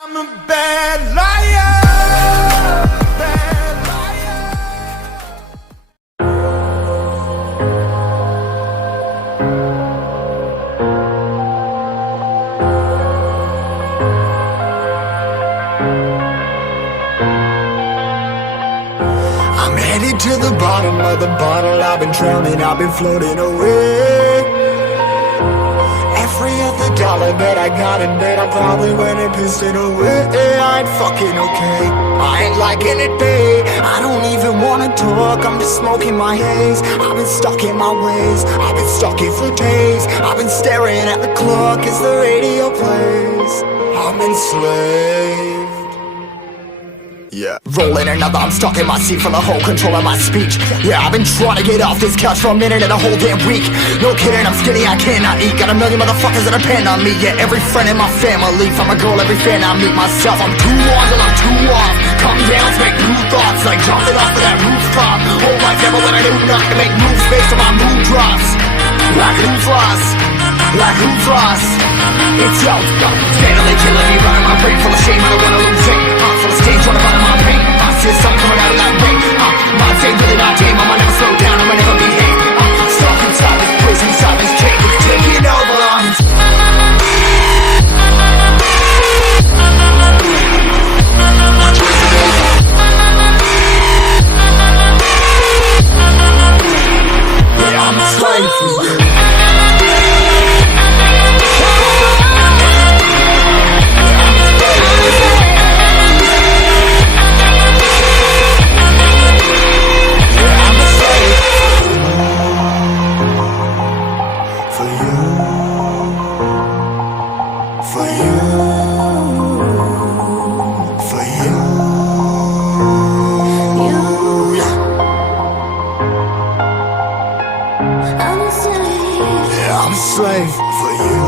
I'm a bad liar, bad liar. I'm headed to the bottom of the bottle. I've been drowning, I've been floating away. Every other dollar that I got in bed, I probably went and pissed it away. I ain't fucking okay, I ain't liking it, babe. I don't even wanna talk, I'm just smoking my haze. I've been stuck in my ways, I've been stuck here for days. I've been staring at the clock as the radio plays. I'm enslaved. Yeah, rolling another, I'm stuck in my seat for the whole control of my speech. Yeah, I've been trying to get off this couch for a minute and a whole damn week. No kidding, I'm skinny, I cannot eat. Got a million motherfuckers that depend on me. Yeah, every friend in my family, from a girl, every fan I meet myself. I'm too on till I'm too off. Come down to make new thoughts, like jumping off of that rooftop. Whole life never when I do nothing to make moves based on my mood drops. Like who's lost? Like who's lost? It's yo, steadily killing me, running my brain full of shame. I don't wanna lose it. Full of stage, trying to run my pain. I see something coming out of that rain. My day really not tame. I'ma never slow down, I'ma never behave. Stuck inside this prison, inside this cage. It's taking over. Yeah, I'm a slave for you. I'm a slave for you.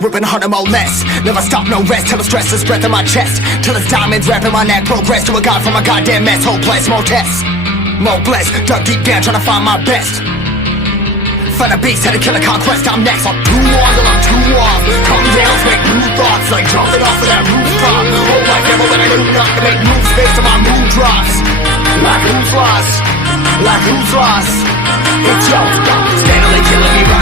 Ripping harder, more less. Never stop, no rest. Till the stress is breath in my chest. Till it's diamonds wrapping my neck. Progress to a god from a goddamn mess. Hopeless, more tests, more blessed. Dug deep down, trying to find my best. Find a beast, had to kill a conquest. I'm next. I'm too on till I'm too off. Come down to make new thoughts, like jumping off of that rooftop. Whole life never when I do nothing to make moves based on my mood drops. Like who's lost? Like who's lost? It's yo, steadily killing me.